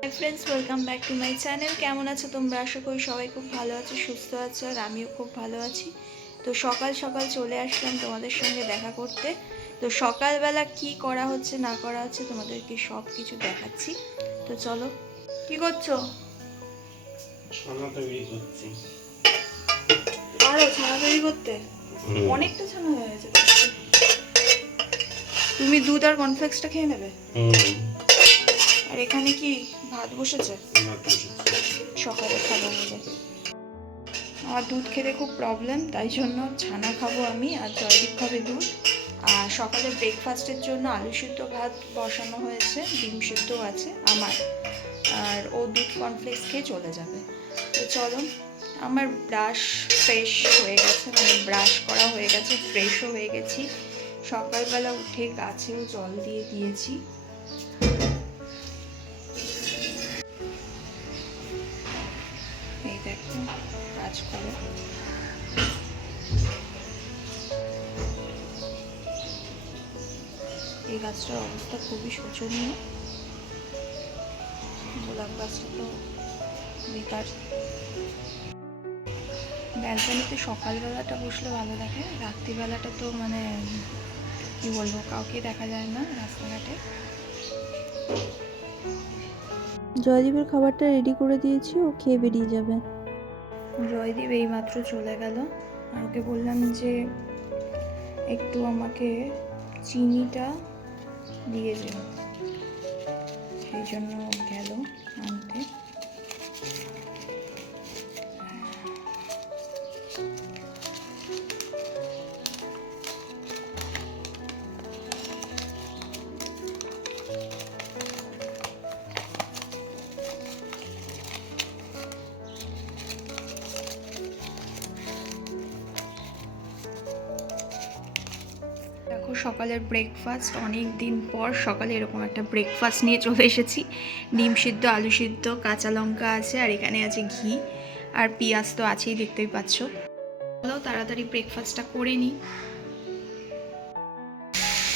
Hi friends welcome back to my channel কেমন আছো তোমরা? আশা করি সবাই খুব ভালো আছো সুস্থ আছো আর আমিও খুব ভালো আছি। তো সকাল সকাল চলে আসলাম তোমাদের সঙ্গে দেখা করতে। তো সকালবেলা কি করা হচ্ছে না করা হচ্ছে তোমাদেরকে সব কিছু দেখাচ্ছি। তো চলো কি করছ? ছানা তৈরি করছি। আরও ছানা তৈরি করতে অনেকটা ছানা হয়ে গেছে তুমি দুধ আর কর্নফ্লেক্সটা খেয়ে নেবে? হুম। আর এখানে কি ভাত বসেছে? সকালে খাব বলে আমার দুধ খেতে খুব প্রবলেম তাই জন্য ছানা খাব আমি আর জয়দীপ খাবে দুধ। আর সকালে ব্রেকফাস্টের জন্য আলু সিদ্ধ ভাত বসানো হয়েছে ডিম সিদ্ধও আছে আমার। আর ও দুধ কর্নফ্লেক্স খেয়ে চলে যাবে। তো চলো আমার ব্রাশ ফ্রেশ হয়ে গেছে মানে ব্রাশ করা হয়ে গেছে ফ্রেশও হয়ে গেছি। সকালবেলা উঠে গাছেও জল দিয়ে দিয়েছি। কাজ করে। এই গাছটার অবস্থা খুবই শোচনীয়। গোলাপ গাছটা তো বেকার। ব্যালকনিতে সকালবেলাটা বসলে ভালো লাগে, রাত্রিবেলাটা তো মানে কি বলব, কাউকে দেখা যায় না রাস্তাঘাটে। জয়দীপের খাবারটা রেডি করে দিয়েছি, ও খেয়ে বেরিয়ে যাবে। জয়দীপ এইমাত্র চলে গেল আর ওকে বললাম যে একটু আমাকে চিনিটা দিয়ে দিও। সেই জন্য গেল আনতে। দেখো, সকালের ব্রেকফাস্ট অনেক দিন পর সকালে এরকম একটা ব্রেকফাস্ট নিয়ে চলে এসেছি। ডিম সিদ্ধ, আলু সিদ্ধ, কাঁচা লঙ্কা আছে, আর এখানে আছে ঘি, আর পেঁয়াজ তো আছেই, দেখতেই পাচ্ছ। চলো তাড়াতাড়ি ব্রেকফাস্টটা করে নিই।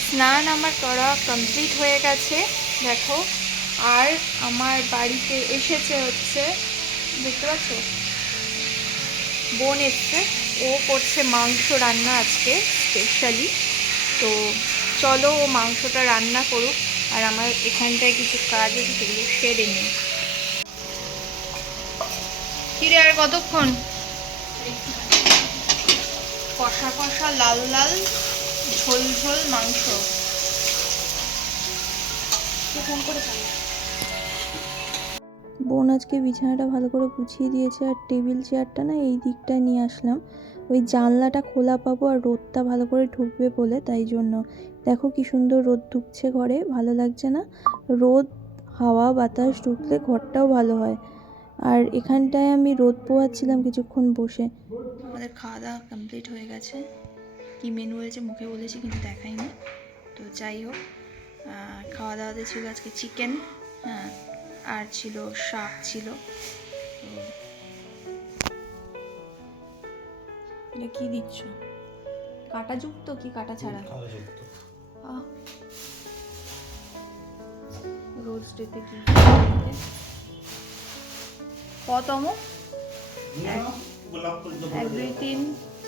স্নান আমার করা কমপ্লিট হয়ে গেছে, দেখো। আর আমার বাড়িতে এসেছে হচ্ছে, দেখতে পাচ্ছ? বোন এসছে, ও করছে মাংস রান্না আজকে স্পেশালি তো চলো ও মাংসটা রান্না করুক আর আমার এখানটায় কিছু কাজ আছে সেগুলো সেরে নিই। কিরে আর কতক্ষণ? কষা কষা লাল লাল ঝোল ঝোল মাংস। করে বোন আজকে বিছানাটা ভালো করে গুছিয়ে দিয়েছে আর টেবিল চেয়ারটা না এই দিকটায় নিয়ে আসলাম। ওই জানলাটা খোলা পাবো আর রোদটা ভালো করে ঢুকবে বলে, তাই জন্য। দেখো কি সুন্দর রোদ ঢুকছে ঘরে, ভালো লাগছে না? রোদ, হাওয়া, বাতাস ঢুকলে ঘরটাও ভালো হয়। আর এখানটায় আমি রোদ পোয়াচ্ছিলাম কিছুক্ষণ বসে। আমাদের খাওয়া দাওয়া কমপ্লিট হয়ে গেছে। কি মেনু হয়েছে মুখে বলেছি কিন্তু দেখাইনি। তো যাই হোক খাওয়া দাওয়াতে ছিল আজকে চিকেন হ্যাঁ আর ছিল শাক ছিল। এটা কি দিচ্ছ? কাটা যুক্ত কি কাটা ছাড়া? আহ। রোজ ডেতে কি? কতম? এক দুই তিন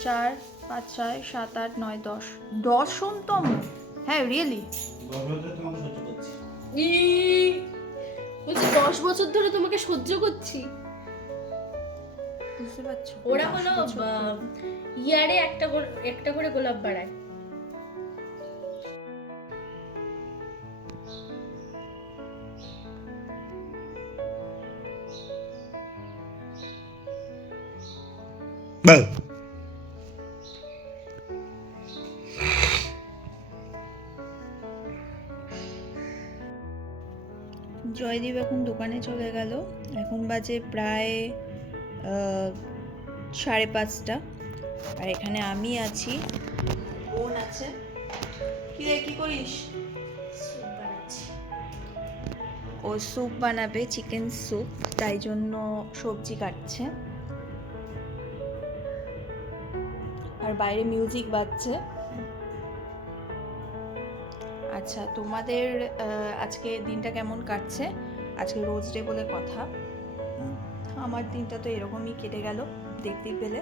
চার পাঁচ ছয় সাত আট নয় দশ। দশমতম? হ্যাঁ রিয়েলি গর্ভবতী তোমাকে সহ্য করছি। দশ বছর ধরে তোমাকে সহ্য করছি। বুঝতে পারছ? ওরা হলো ইয়ারে একটা একটা করে গোলাপ বাড়ায়। জয়দীপ এখন দোকানে চলে গেল। এখন বাজে প্রায় সাড়ে পাঁচটা। আর এখানে আমি আছি। বোন আছে। কি রে কি করিস? ও স্যুপ বানাবে চিকেন স্যুপ তাই জন্য সবজি কাটছে। আর বাইরে মিউজিক বাজছে। আচ্ছা তোমাদের আজকে দিনটা কেমন কাটছে? আজকে রোজ ডে বলে কথা। আমার দিনটা তো এরকমই কেটে গেল দেখতেই পেলে।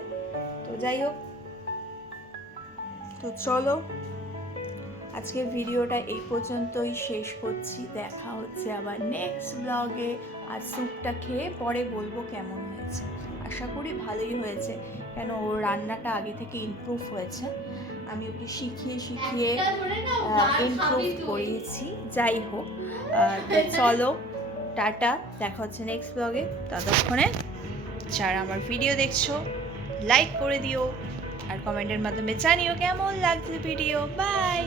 তো যাই হোক তো চলো আজকের ভিডিওটা এই পর্যন্তই শেষ করছি। দেখা হচ্ছে আবার নেক্সট ব্লগে আর স্যুপটা খেয়ে পরে বলব কেমন হয়েছে। আশা করি ভালোই হয়েছে। কেন ওর রান্নাটা আগে থেকে ইমপ্রুভ হয়েছে। আমি ওকে শিখিয়ে শিখিয়ে ইমপ্রুভ করিয়েছি। যাই হোক চলো টাটা, দেখা হচ্ছে নেক্সট ব্লগে ততক্ষণে যারা আমার ভিডিও দেখছ লাইক করে দিও। আর কমেন্টের মাধ্যমে জানিও কেমন লাগছে ভিডিও বাই